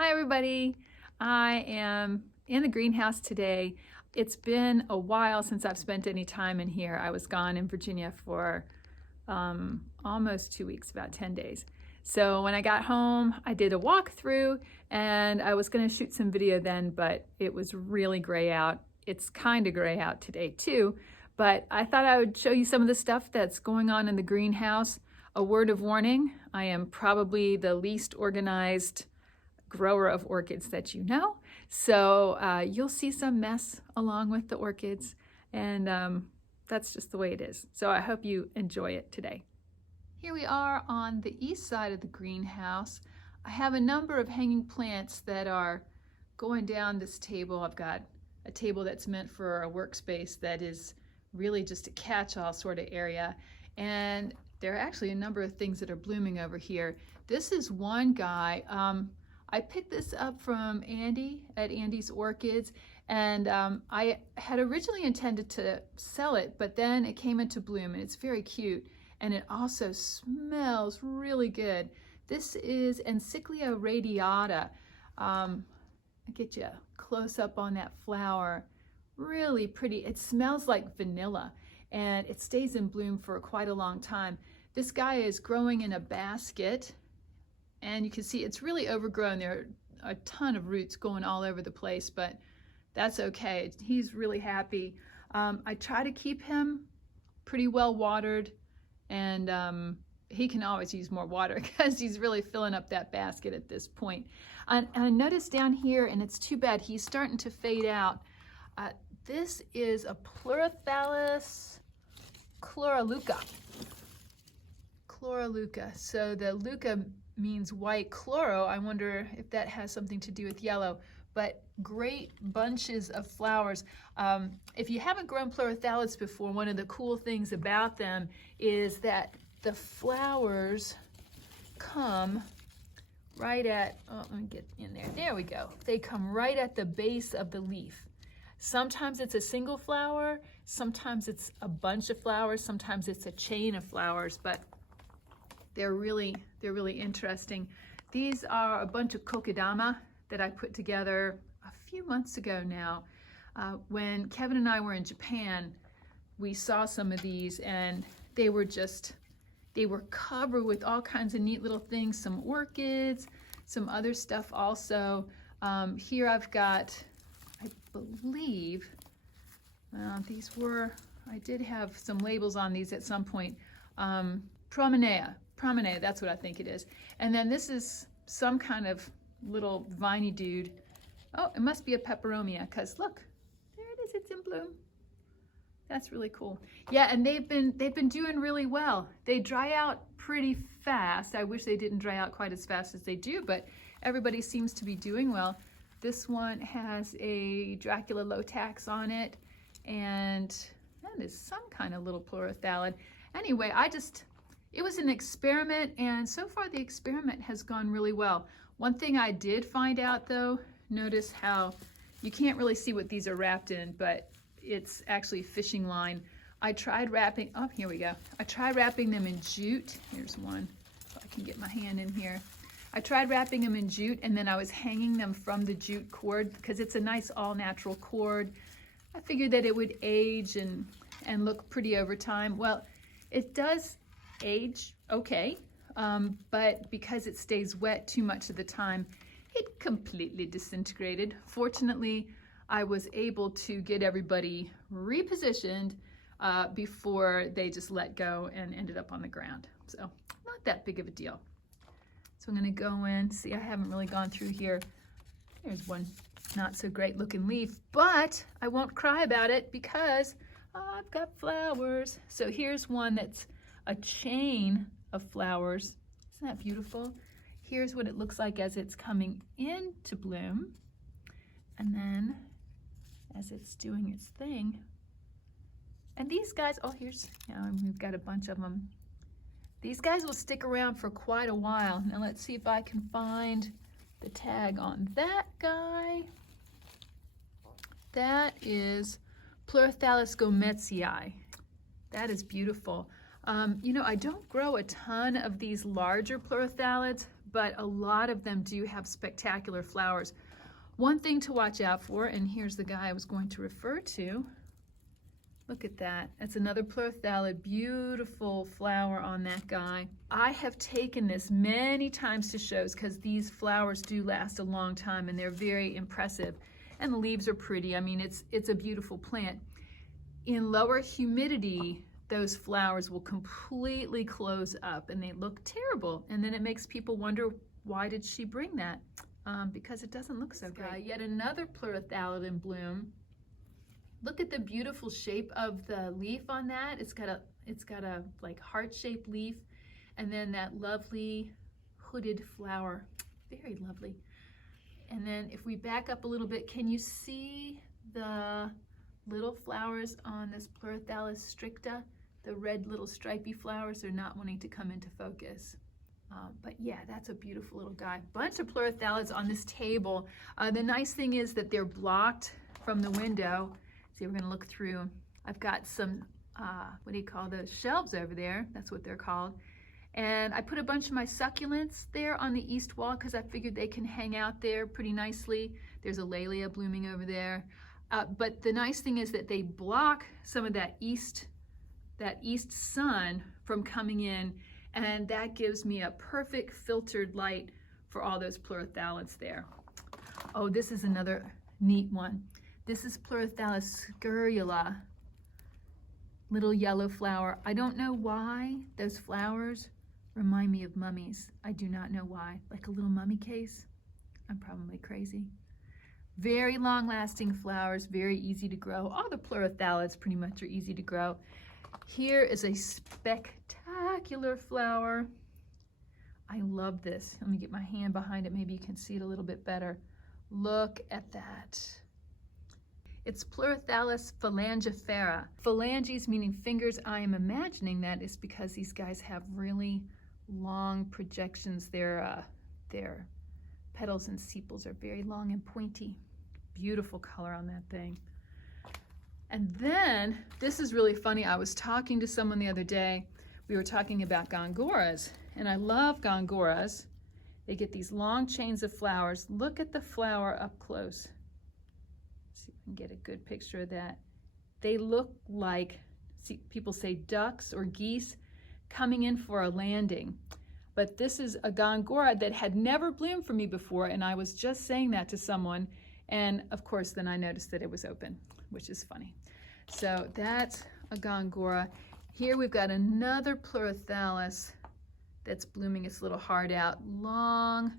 Hi everybody, I am in the greenhouse today. It's been a while since I've spent any time in here. I was gone in Virginia for almost 2 weeks, about 10 days. So when I got home, I did a walkthrough and I was going to shoot some video then, but it was really gray out. It's kind of gray out today too, but I thought I would show you some of the stuff that's going on in the greenhouse. A word of warning, I am probably the least organized grower of orchids that you know. So you'll see some mess along with the orchids, and that's just the way it is. So I hope you enjoy it today. Here we are on the east side of the greenhouse. I have a number of hanging plants that are going down this table. I've got a table that's meant for a workspace that is really just a catch-all sort of area. And there are actually a number of things that are blooming over here. This is one guy. I picked this up from Andy at Andy's Orchids, and I had originally intended to sell it, but then it came into bloom and it's very cute, and it also smells really good. This is Encyclia radiata. I'll get you a close up on that flower. Really pretty. It smells like vanilla and it stays in bloom for quite a long time. This guy is growing in a basket, and you can see it's really overgrown. There are a ton of roots going all over the place, but that's okay. He's really happy. I try to keep him pretty well watered, and he can always use more water because he's really filling up that basket at this point. And I noticed down here, and it's too bad, he's starting to fade out. This is a Pleurothallid chloroluca. So the luca means white, chloro, I wonder if that has something to do with yellow, but great bunches of flowers. If you haven't grown Pleurothallids before, one of the cool things about them is that the flowers come right at, oh, let me get in there we go. They come right at the base of the leaf. Sometimes it's a single flower, sometimes it's a bunch of flowers, sometimes it's a chain of flowers, but they're really interesting. These are a bunch of Kokedama that I put together a few months ago now. When Kevin and I were in Japan, we saw some of these, and they were covered with all kinds of neat little things, some orchids, some other stuff also. Here I've got, I believe, I did have some labels on these at some point. Promenea, that's what I think it is. And then this is some kind of little viney dude. Oh, it must be a peperomia, because look, there it is, it's in bloom. That's really cool. Yeah, and they've been doing really well. They dry out pretty fast. I wish they didn't dry out quite as fast as they do, but everybody seems to be doing well. This one has a Dracula Lotax on it, and that is some kind of little Pleurothallid. Anyway, it was an experiment, and so far the experiment has gone really well. One thing I did find out though, notice how you can't really see what these are wrapped in, but it's actually fishing line. I tried wrapping, oh, here we go. I tried wrapping them in jute. Here's one, so I can get my hand in here. I tried wrapping them in jute, and then I was hanging them from the jute cord because it's a nice all-natural cord. I figured that it would age and look pretty over time. Well, it does age okay, but because it stays wet too much of the time, it completely disintegrated. Fortunately, I was able to get everybody repositioned before they just let go and ended up on the ground. So not that big of a deal. So I'm going to go in. See, I haven't really gone through here. There's one not so great looking leaf, but I won't cry about it because I've got flowers. So here's one that's a chain of flowers. Isn't that beautiful? Here's what it looks like as it's coming into bloom. And then as it's doing its thing. And these guys, oh, we've got a bunch of them. These guys will stick around for quite a while. Now let's see if I can find the tag on that guy. That is Pleurothallid gomezii. That is beautiful. You know, I don't grow a ton of these larger Pleurothallids, but a lot of them do have spectacular flowers. One thing to watch out for, and here's the guy I was going to refer to. Look at that. That's another Pleurothallid. Beautiful flower on that guy. I have taken this many times to shows because these flowers do last a long time and they're very impressive. And the leaves are pretty. I mean, it's a beautiful plant. In lower humidity, those flowers will completely close up and they look terrible. And then it makes people wonder, why did she bring that? Because it doesn't look so great. Yet another Pleurothallid in bloom. Look at the beautiful shape of the leaf on that. It's got a like heart-shaped leaf, and then that lovely hooded flower. Very lovely. And then if we back up a little bit, can you see the little flowers on this Pleurothallid stricta? The red little stripy flowers are not wanting to come into focus. But yeah, that's a beautiful little guy. Bunch of Pleurothallids on this table. The nice thing is that they're blocked from the window. See, we're gonna look through. I've got some, what do you call those, shelves over there. That's what they're called. And I put a bunch of my succulents there on the east wall because I figured they can hang out there pretty nicely. There's a Laelia blooming over there. But the nice thing is that they block some of that east sun from coming in, and that gives me a perfect filtered light for all those Pleurothallids there. Oh, this is another neat one. This is Pleurothallid scurrula, little yellow flower. I don't know why those flowers remind me of mummies. I do not know why. Like a little mummy case. I'm probably crazy. Very long-lasting flowers, very easy to grow. All the Pleurothallids pretty much are easy to grow. Here is a spectacular flower. I love this. Let me get my hand behind it. Maybe you can see it a little bit better. Look at that. It's Pleurothallid phalangifera. Phalanges meaning fingers. I am imagining that is because these guys have really long projections. Their petals and sepals are very long and pointy. Beautiful color on that thing. And then, this is really funny. I was talking to someone the other day. We were talking about gongoras, and I love gongoras. They get these long chains of flowers. Look at the flower up close. See if we can get a good picture of that. They look like, see, people say ducks or geese coming in for a landing. But this is a gongora that had never bloomed for me before, and I was just saying that to someone, and of course then I noticed that it was open, which is funny. So that's a gongora. Here we've got another Pleurothallid that's blooming its little heart out. Long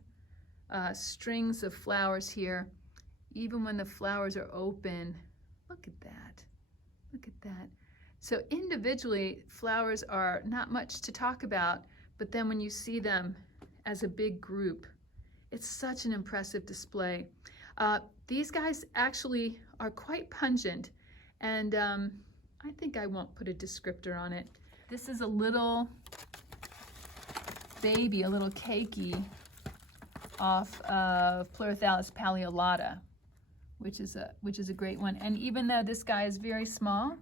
strings of flowers here. Even when the flowers are open, look at that, look at that. So individually, flowers are not much to talk about, but then when you see them as a big group, it's such an impressive display. These guys actually are quite pungent, and I think I won't put a descriptor on it. This is a little baby, a little keiki off of Pleurothallid paleolata, which is a great one. And even though this guy is very small,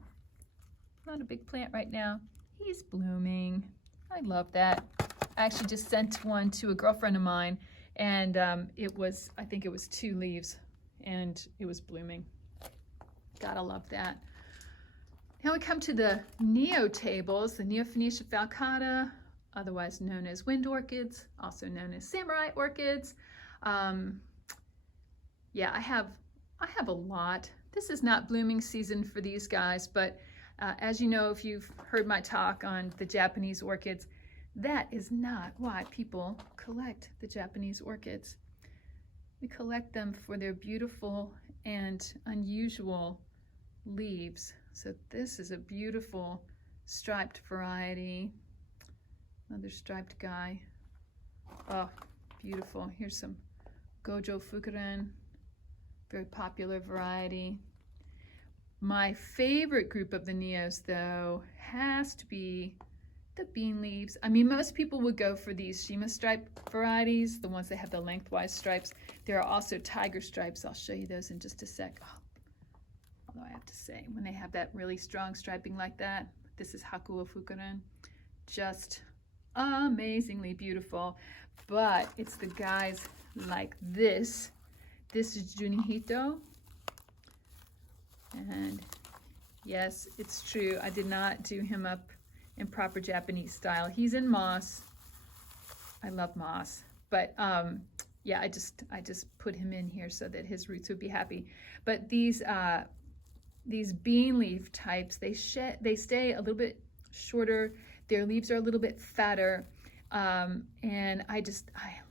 not a big plant right now, he's blooming. I love that. I actually just sent one to a girlfriend of mine, and I think it was 2 leaves, and it was blooming. Gotta love that. Now we come to the neotables, the Neophonetia falcata, otherwise known as wind orchids, also known as samurai orchids. Yeah, I have a lot. This is not blooming season for these guys, but as you know, if you've heard my talk on the Japanese orchids, that is not why people collect the Japanese orchids. We collect them for their beautiful and unusual leaves. So this is a beautiful striped variety. Another striped guy. Oh, beautiful. Here's some Gojo Fukuren, very popular variety. My favorite group of the Neos, though, has to be the bean leaves. I mean, most people would go for these Shima stripe varieties, the ones that have the lengthwise stripes. There are also tiger stripes. I'll show you those in just a sec. Oh, although I have to say, when they have that really strong striping like that, this is Hakuo Fukuren, just amazingly beautiful. But it's the guys like this. This is Junihito. And yes, it's true. I did not do him up in proper Japanese style. He's in moss. I love moss. But yeah, I just put him in here so that his roots would be happy. But these bean leaf types, they stay a little bit shorter. Their leaves are a little bit fatter. And I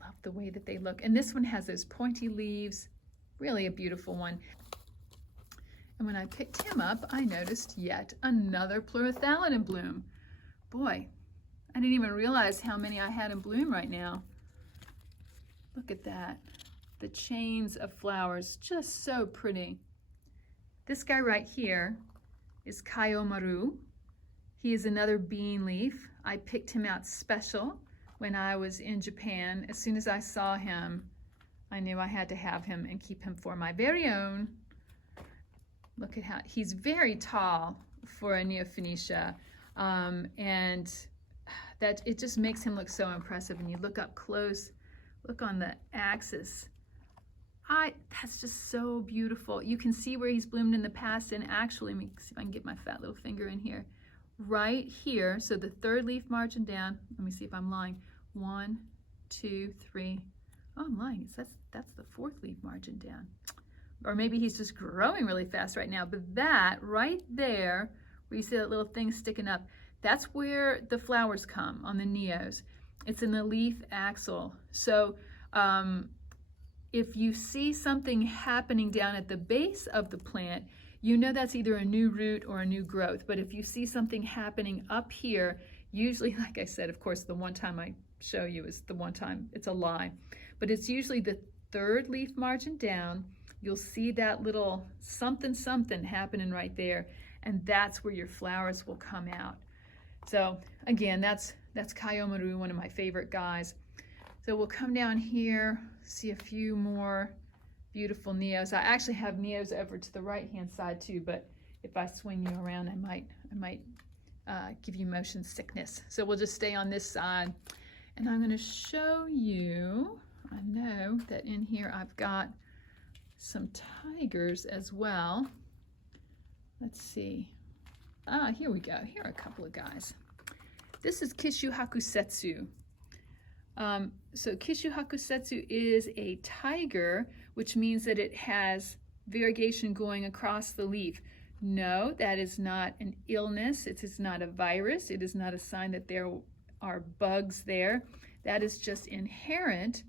love the way that they look. And this one has those pointy leaves, really a beautiful one. And when I picked him up, I noticed yet another Pleurothallid in bloom. Boy, I didn't even realize how many I had in bloom right now. Look at that. The chains of flowers, just so pretty. This guy right here is Kaiomaru. He is another bean leaf. I picked him out special when I was in Japan. As soon as I saw him, I knew I had to have him and keep him for my very own. Look at how, he's very tall for a Neophonetia. And that it just makes him look so impressive. And you look up close, look on the axis. That's just so beautiful. You can see where he's bloomed in the past, and actually, let me see if I can get my fat little finger in here. Right here, so the third leaf margin down, let me see if I'm lying. 1, 2, 3. Oh, I'm lying. That's the fourth leaf margin down. Or maybe he's just growing really fast right now. But that right there, where you see that little thing sticking up, that's where the flowers come on the neos. It's in the leaf axil. So if you see something happening down at the base of the plant, you know that's either a new root or a new growth. But if you see something happening up here, usually, like I said, of course, the one time I show you is the one time, it's a lie. But it's usually the third leaf margin down. You'll see that little something something happening right there, and that's where your flowers will come out. So again, that's Kaiomaru, one of my favorite guys. So we'll come down here, see a few more beautiful neos. I actually have neos over to the right hand side too, but if I swing you around, I might give you motion sickness. So we'll just stay on this side, and I'm going to show you. I know that in here I've got some tigers as well. Let's see. Here we go. Here are a couple of guys. This is Kishu Hakusetsu. So Kishu Hakusetsu is a tiger, which means that it has variegation going across the leaf. No, that is not an illness. It is not a virus. It is not a sign that there are bugs there. That is just inherent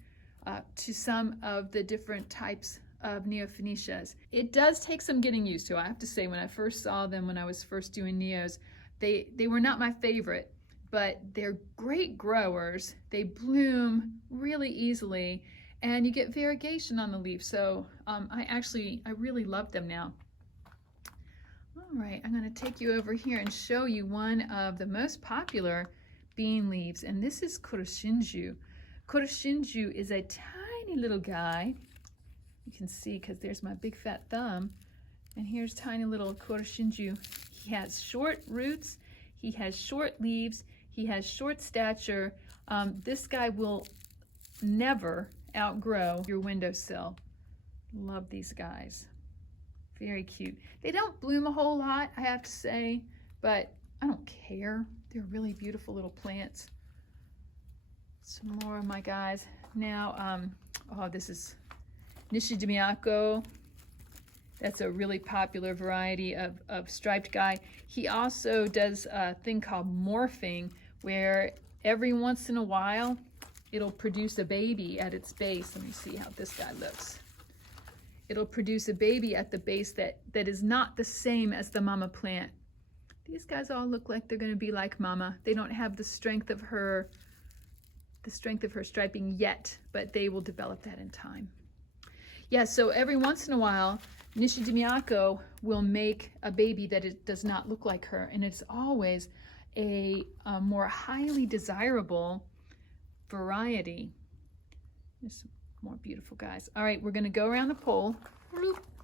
to some of the different types of Neophonetias. It does take some getting used to. I have to say, when I first saw them, when I was first doing neos, they were not my favorite, but they're great growers. They bloom really easily, and you get variegation on the leaf. So I really love them now. All right, I'm going to take you over here and show you one of the most popular bean leaves, and this is Koroshinju. Koroshinju is a tiny little guy. You can see because there's my big fat thumb, and here's tiny little Koroshinju. He has short roots, he has short leaves, he has short stature. This guy will never outgrow your windowsill. Love these guys. Very cute. They don't bloom a whole lot, I have to say, but I don't care. They're really beautiful little plants. Some more of my guys. Now, oh, this is Nishijimiyako. That's a really popular variety of striped guy. He also does a thing called morphing, where every once in a while it'll produce a baby at its base. Let me see how this guy looks. It'll produce a baby at the base that is not the same as the mama plant. These guys all look like they're going to be like mama. They don't have the strength of her striping yet, but they will develop that in time. Yeah, so every once in a while, Nishijimiyako will make a baby that it does not look like her, and it's always a more highly desirable variety. There's some more beautiful guys. All right, we're going to go around the pole.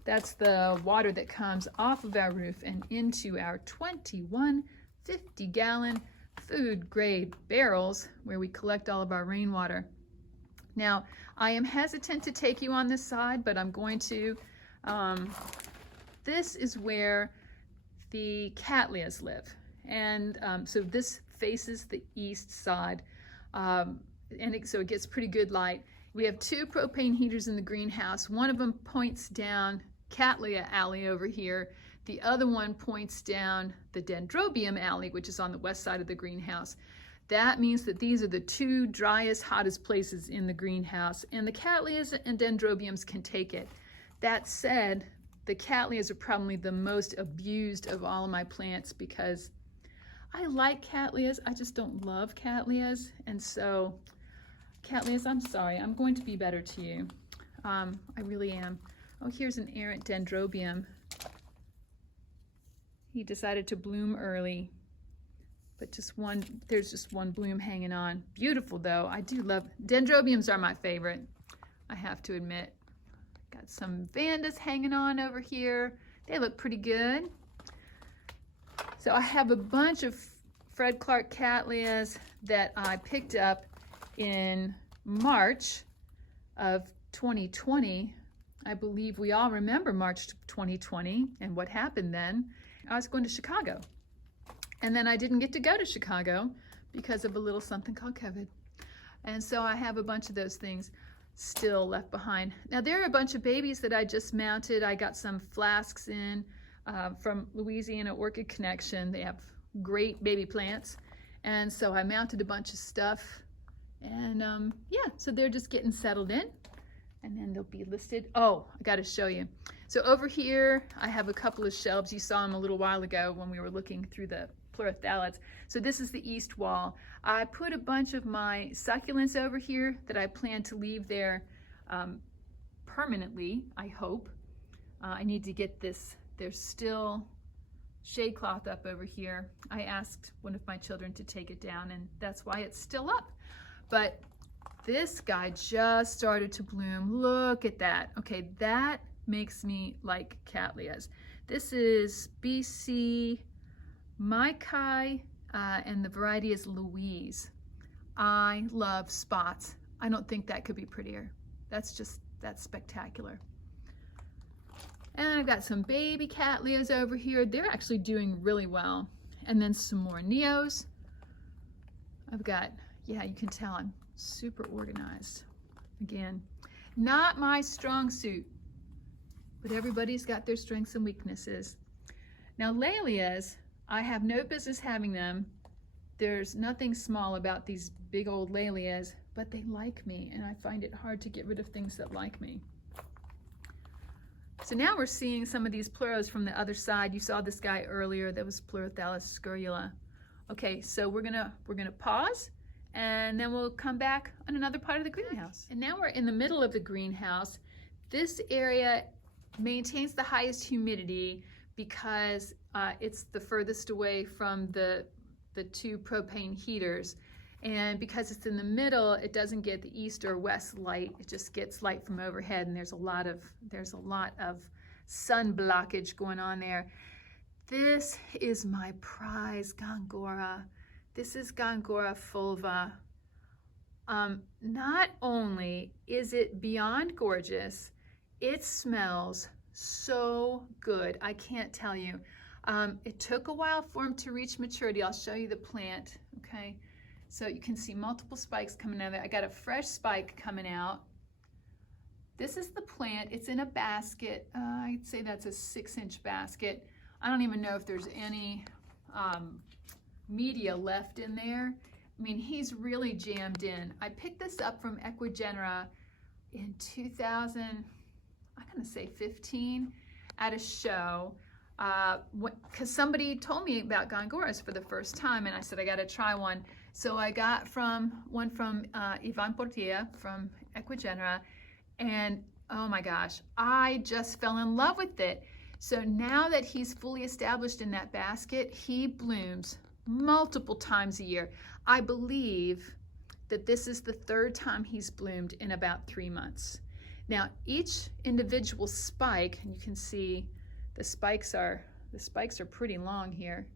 That's the water that comes off of our roof and into our 21 50-gallon food grade barrels where we collect all of our rainwater. Now, I am hesitant to take you on this side, but I'm going to. This is where the Cattleyas live. And so this faces the east side. So it gets pretty good light. We have 2 propane heaters in the greenhouse. One of them points down Cattleya alley over here. The other one points down the Dendrobium alley, which is on the west side of the greenhouse. That means that these are the 2 driest, hottest places in the greenhouse, and the Cattleyas and Dendrobiums can take it. That said, the Cattleyas are probably the most abused of all of my plants because I like Cattleyas, I just don't love Cattleyas, and so Cattleyas, I'm sorry, I'm going to be better to you. I really am. Oh, here's an errant Dendrobium. He decided to bloom early, but there's just one bloom hanging on. Beautiful though, I do love, Dendrobiums are my favorite, I have to admit. Got some Vandas hanging on over here. They look pretty good. So I have a bunch of Fred Clark Cattleyas that I picked up in March of 2020. I believe we all remember March 2020 and what happened then. I was going to Chicago. And then I didn't get to go to Chicago because of a little something called COVID. And so I have a bunch of those things still left behind. Now there are a bunch of babies that I just mounted. I got some flasks in from Louisiana Orchid Connection. They have great baby plants. And so I mounted a bunch of stuff. And yeah, so they're just getting settled in. And then they'll be listed. Oh, I got to show you. So over here, I have a couple of shelves. You saw them a little while ago when we were looking through the Pleurothallids. So this is the east wall. I put a bunch of my succulents over here that I plan to leave there permanently, I hope. I need to get this, there's still shade cloth up over here. I asked one of my children to take it down and that's why it's still up. But this guy just started to bloom. Look at that. Okay, that makes me like Cattleyas. This is BC Maikai, and the variety is Louise. I love spots. I don't think that could be prettier. That's spectacular. And I've got some baby Cattleyas over here. They're actually doing really well. And then some more Neos. I've got, yeah, you can tell I'm super organized. Again, not my strong suit, but everybody's got their strengths and weaknesses. Now Laelias, I have no business having them. There's nothing small about these big old Laelias, but they like me, and I find it hard to get rid of things that like me. So now we're seeing some of these pleuros from the other side. You saw this guy earlier, that was Pleurothallid scurrula. Okay, so we're gonna pause, and then we'll come back on another part of the greenhouse. And now we're in the middle of the greenhouse. This area maintains the highest humidity because it's the furthest away from the 2 propane heaters. And because it's in the middle, it doesn't get the east or west light. It just gets light from overhead, and there's a lot of sun blockage going on there. This is my prize Gongora. This is Gongora fulva. Not only is it beyond gorgeous, it smells so good. I can't tell you. It took a while for him to reach maturity. I'll show you the plant, okay? So you can see multiple spikes coming out of it. I got a fresh spike coming out. This is the plant. It's in a basket. I'd say that's a 6-inch basket. I don't even know if there's any media left in there. I mean, he's really jammed in. I picked this up from Equigenera in 2000, I'm gonna say 15, at a show. Because somebody told me about Gongoras for the first time, and I said I got to try one. So I got one from Ivan Portilla from Equigenera, and oh my gosh, I just fell in love with it. So now that he's fully established in that basket, he blooms multiple times a year. I believe that this is the 3rd time he's bloomed in about 3 months. Now each individual spike, and you can see the spikes are pretty long here.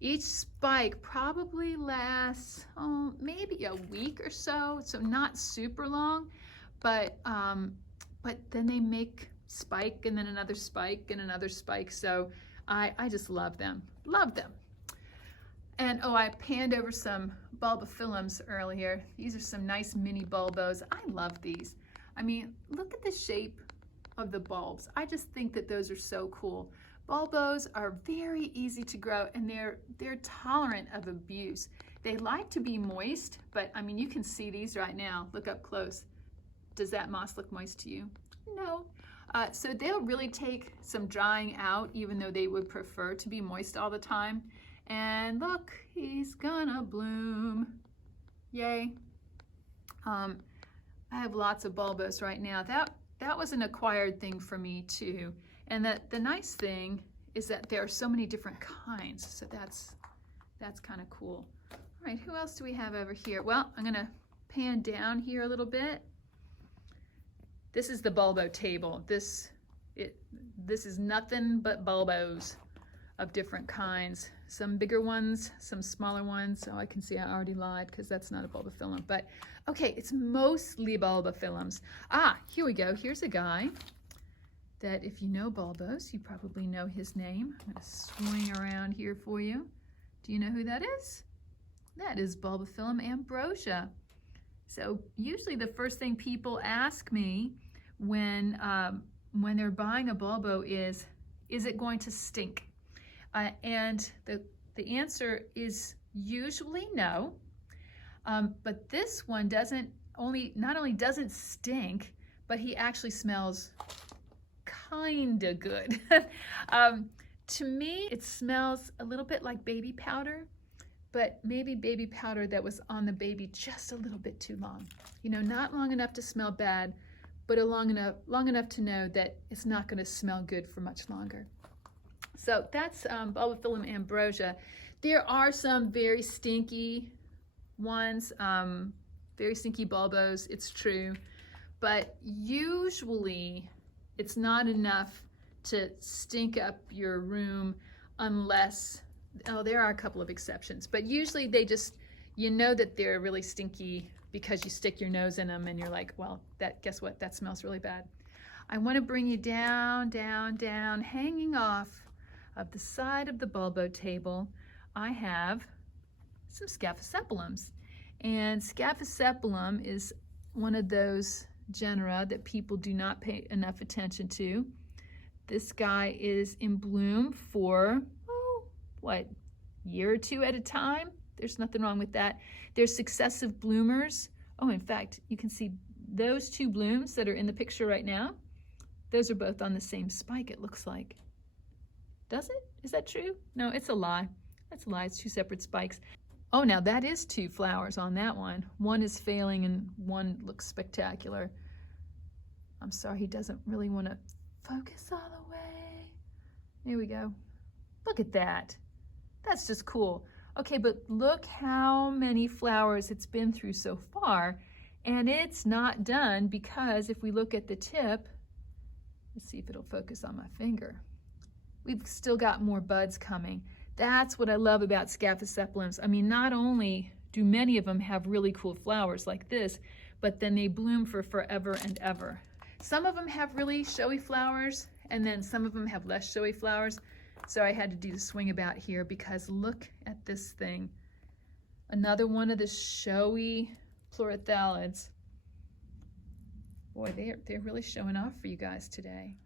Each spike probably lasts, oh, maybe a week or so not super long, but then they make spike and then another spike and another spike. So I just love them, love them. And oh, I panned over some Bulbophyllums earlier. These are some nice mini bulbos. I love these. I mean, look at the shape of the bulbs. I just think that those are so cool. Bulbos are very easy to grow, and they're tolerant of abuse. They like to be moist, but I mean, you can see these right now. Look up close. Does that moss look moist to you? No. So they'll really take some drying out, even though they would prefer to be moist all the time. And look, he's gonna bloom. Yay. I have lots of bulbos right now. That was an acquired thing for me too. And the nice thing is that there are so many different kinds. So that's kind of cool. All right, who else do we have over here? Well, I'm gonna pan down here a little bit. This is the bulbo table. This is nothing but bulbos of different kinds. Some bigger ones, some smaller ones. Oh, I can see I already lied because that's not a bulbophyllum. But okay, it's mostly bulbophyllums. Ah, here we go. Here's a guy that if you know bulbos, you probably know his name. I'm going to swing around here for you. Do you know who that is? That is Bulbophyllum ambrosia. So usually the first thing people ask me when they're buying a bulbo is it going to stink? And the answer is usually no. But this one not only doesn't stink, but he actually smells kinda good. To me, it smells a little bit like baby powder, but maybe baby powder that was on the baby just a little bit too long. You know, not long enough to smell bad, but long enough to know that it's not going to smell good for much longer. So that's Bulbophyllum ambrosia. There are some very stinky ones, very stinky bulbos, it's true, but usually it's not enough to stink up your room unless, oh, there are a couple of exceptions, but usually they just, you know that they're really stinky because you stick your nose in them and you're like, well, guess what? That smells really bad. I want to bring you down, down, down, hanging off of the side of the bulbo table. I have some Scaphosepalums. And Scaphosepalum is one of those genera that people do not pay enough attention to. This guy is in bloom for, what, year or two at a time? There's nothing wrong with that. There's successive bloomers. Oh, in fact, you can see those two blooms that are in the picture right now. Those are both on the same spike, it looks like. Does it? Is that true? No, it's a lie. That's a lie. It's two separate spikes. Oh, now that is two flowers on that one. One is failing and one looks spectacular. I'm sorry, he doesn't really want to focus all the way. There we go. Look at that. That's just cool. Okay, but look how many flowers it's been through so far. And it's not done because if we look at the tip, let's see if it'll focus on my finger. We've still got more buds coming. That's what I love about Scaphosepalums. I mean, not only do many of them have really cool flowers like this, but then they bloom for forever and ever. Some of them have really showy flowers, and then some of them have less showy flowers. So I had to do the swing about here because look at this thing. Another one of the showy Pleurothallids. Boy, they're really showing off for you guys today.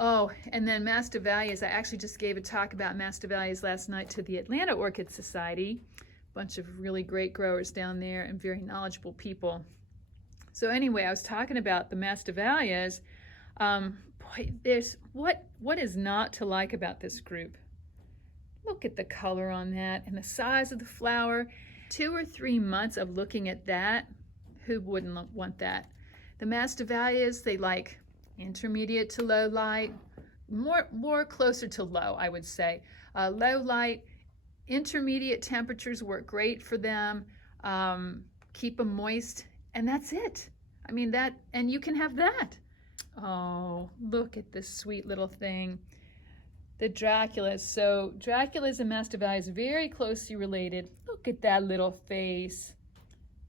Oh, and then Masdevallias. I actually just gave a talk about Masdevallias last night to the Atlanta Orchid Society. A bunch of really great growers down there and very knowledgeable people. So anyway, I was talking about the Masdevallias. Boy, there's what is not to like about this group? Look at the color on that and the size of the flower. 2 or 3 months of looking at that, who wouldn't want that? The Masdevallias, they like intermediate to low light, more closer to low, I would say. Low light, intermediate temperatures work great for them. Keep them moist, and that's it. I mean, and you can have that. Oh, look at this sweet little thing. the Draculas. So Draculas and Masdevallia is very closely related. Look at that little face,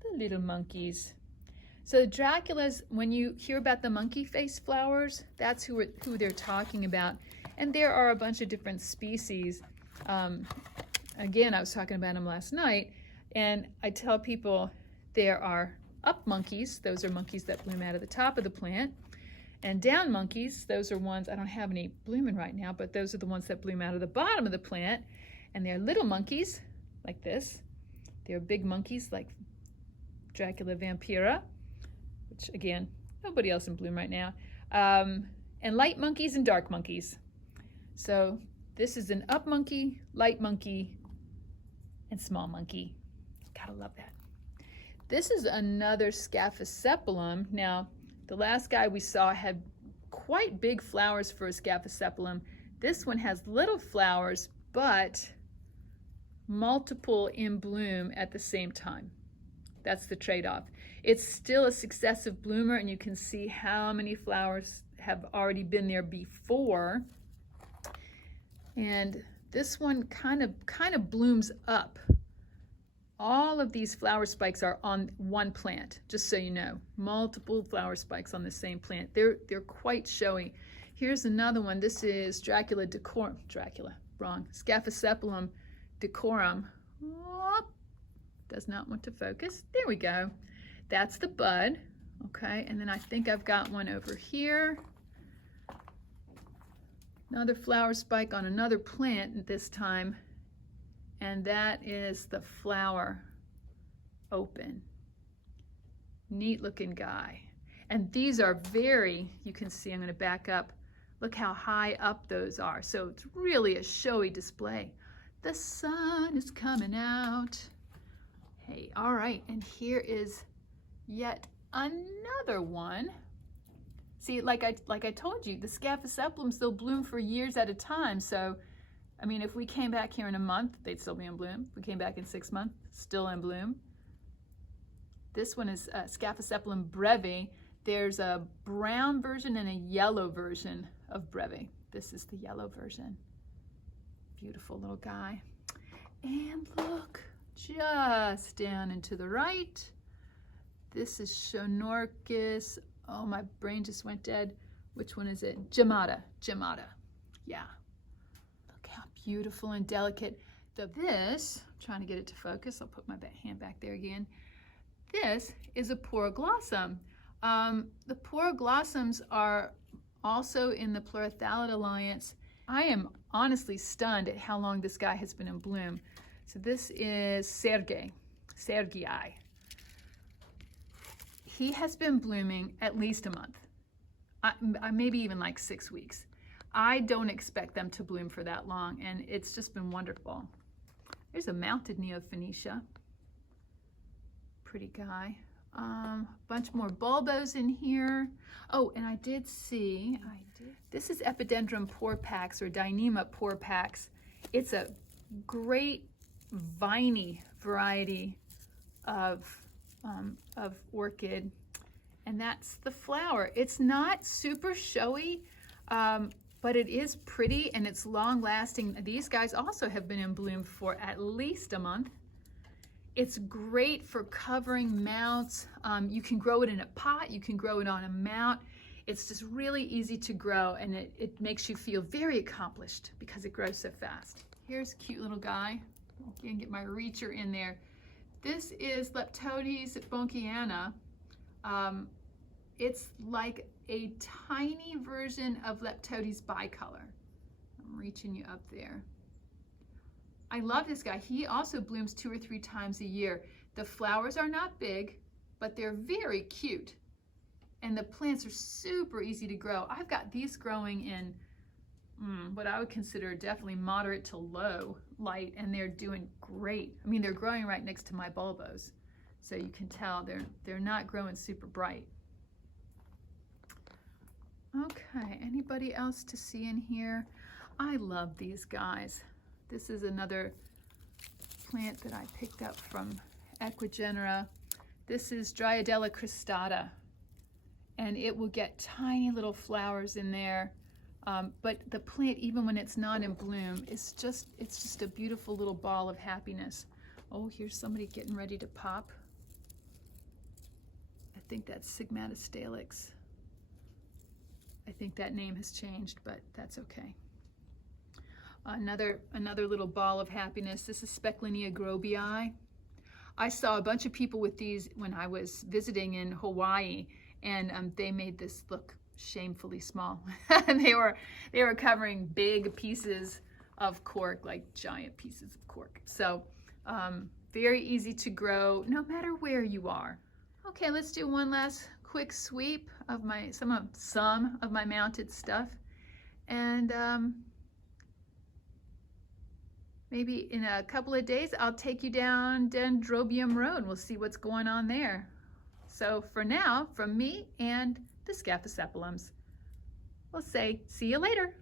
the little monkeys. So Draculas, when you hear about the monkey face flowers, that's who they're talking about. And there are a bunch of different species. Again, I was talking about them last night, and I tell people there are up monkeys. Those are monkeys that bloom out of the top of the plant. And down monkeys, those are ones, I don't have any blooming right now, but those are the ones that bloom out of the bottom of the plant. And they're little monkeys, like this. They're big monkeys, like Dracula vampira, which again, nobody else in bloom right now. And light monkeys and dark monkeys. So this is an up monkey, light monkey, and small monkey. Gotta love that. This is another Scaphosepalum. Now, the last guy we saw had quite big flowers for a Scaphosepalum. This one has little flowers, but multiple in bloom at the same time. That's the trade-off. It's still a successive bloomer, and you can see how many flowers have already been there before. And this one kind of blooms up. All of these flower spikes are on one plant, just so you know. Multiple flower spikes on the same plant. They're quite showy. Here's another one. This is Scaphosepalum decorum. Whoop. Does not want to focus. There we go. That's the bud. Okay, and then I think I've got one over here. Another flower spike on another plant this time. And that is the flower open. Neat looking guy. And these are very, you can see, I'm going to back up. Look how high up those are. So it's really a showy display. The sun is coming out. Hey, all right, and here is yet another one. See, like I told you, the Scaphosepalums, they'll bloom for years at a time. So, I mean, if we came back here in a month, they'd still be in bloom. If we came back in 6 months, still in bloom. This one is Scaphosepalum breve. There's a brown version and a yellow version of breve. This is the yellow version. Beautiful little guy. And look, just down and to the right. This is Schonorchis. Oh, my brain just went dead. Which one is it? Gemata. Yeah. Look how beautiful and delicate. This, I'm trying to get it to focus. I'll put my hand back there again. This is a Poroglossum. The Poroglossums are also in the Pleurothallid alliance. I am honestly stunned at how long this guy has been in bloom. So this is Sergii. He has been blooming at least a month, maybe even like 6 weeks. I don't expect them to bloom for that long, and it's just been wonderful. There's a mounted Neophonetia. Pretty guy. Bunch more bulbos in here. Oh, and I did see, this is Epidendrum porpax or Dyneema porpax. It's a great viney variety of orchid, and that's the flower. It's not super showy, but it is pretty and it's long lasting. These guys also have been in bloom for at least a month. It's great for covering mounts. You can grow it in a pot, you can grow it on a mount. It's just really easy to grow, and it makes you feel very accomplished because it grows so fast. Here's a cute little guy. Again, get my reacher in there. This is Leptodes bonkiana. It's like a tiny version of Leptodes bicolor. I'm reaching you up there. I love this guy. He also blooms 2 or 3 times a year. The flowers are not big, but they're very cute. And the plants are super easy to grow. I've got these growing in what I would consider definitely moderate to low light, and they're doing great. I mean, they're growing right next to my bulbos, so you can tell they're not growing super bright. Okay, anybody else to see in here? I love these guys. This is another plant that I picked up from Equigenera. This is Dryadella cristata, and it will get tiny little flowers in there. But the plant, even when it's not in bloom, it's just a beautiful little ball of happiness. Oh, here's somebody getting ready to pop. I think that's Sigmatistalix. I think that name has changed, but that's okay. Another little ball of happiness. This is Specklinia grobii. I saw a bunch of people with these when I was visiting in Hawaii, and they made this look shamefully small. And they were covering big pieces of cork, like giant pieces of cork. So very easy to grow no matter where you are. Okay, let's do one last quick sweep of some of my mounted stuff, and maybe in a couple of days I'll take you down Dendrobium Road. We'll see what's going on there. So for now, from me and the Scaphosepalums, we'll say see you later.